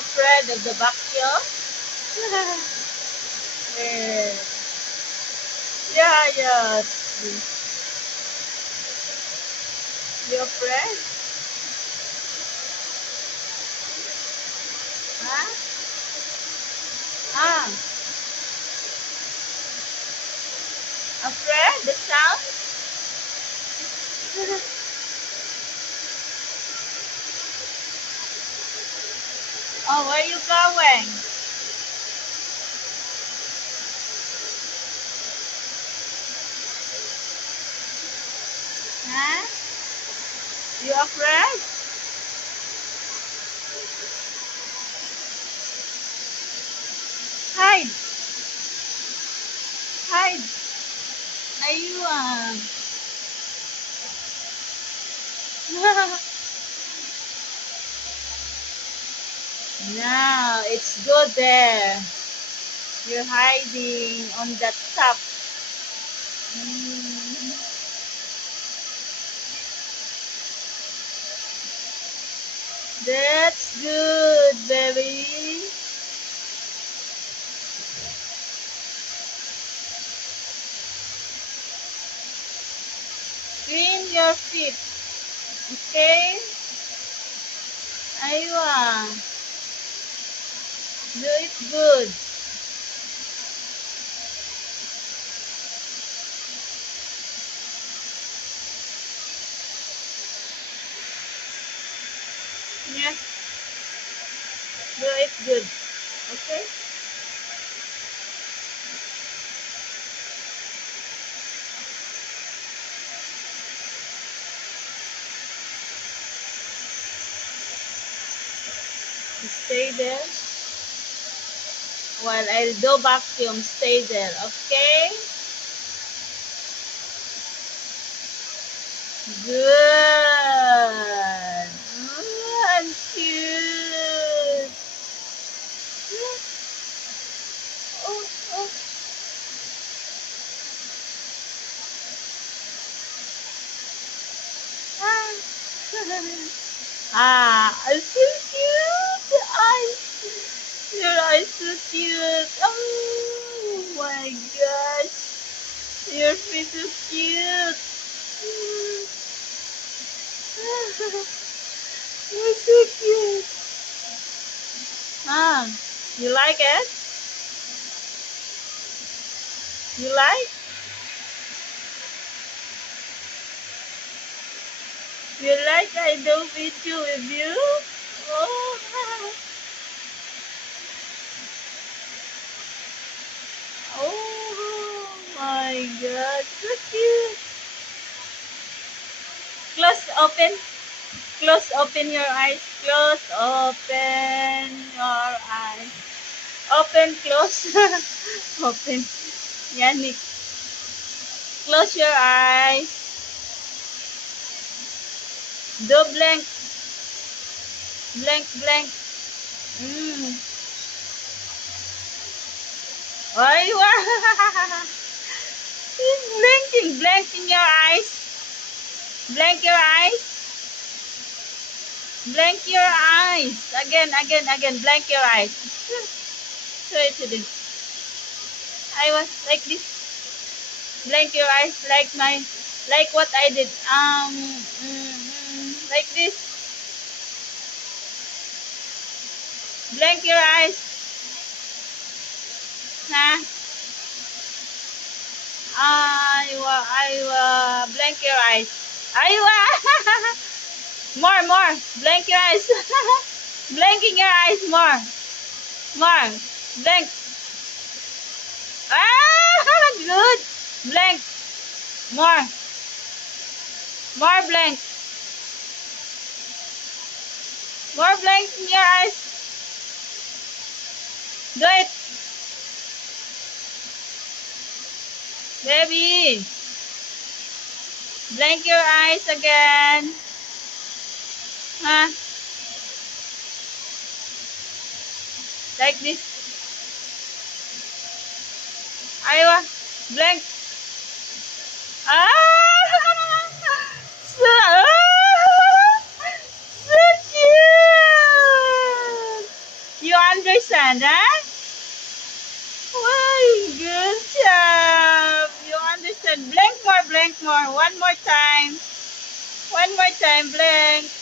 afraid of the vacuum? Yeah, yeah, yeah. You afraid? Huh? Ah, afraid the sound? Oh, where you going? Huh? You afraid? Hide, hide. Are you No, it's good there. You're hiding on that top. Mm, that's good, baby. Clean your feet, okay? Aywa, do it good. Yeah, do it good, okay? Stay there while I do vacuum. Stay there, okay? Good. And cute. Oh, oh. Ah. I'm so cute. The eyes. Your eyes so cute. Oh my gosh. Your face is cute. You're so cute. Ah, you like it? You like? You like I do video with you? Oh, oh my god, so cute. Close, open. Close, open your eyes. Close, open your eyes. Open, close. Open. Yannick. Close your eyes. Do blank. Blank, blank. Mm. Ay, wow. He's blinking. Blinking your eyes. Blank your eyes. Blank your eyes. Again, again, again. Blank your eyes. Show it to them. I was like this. Blank your eyes like like what I did. Like this. Blank your eyes. Huh? Blank your eyes. Aywa. More, more. Blank your eyes. Blanking your eyes more. More. Blank. Ah, good. Blank. More. More blank. More blank in your eyes. Do it, baby. Blank your eyes again. Huh? Like this. Aywa. Blank. Ah! So, so cute. understand, huh? Why, good job. You understand. Blink more, blink more. One more time. One more time, blink.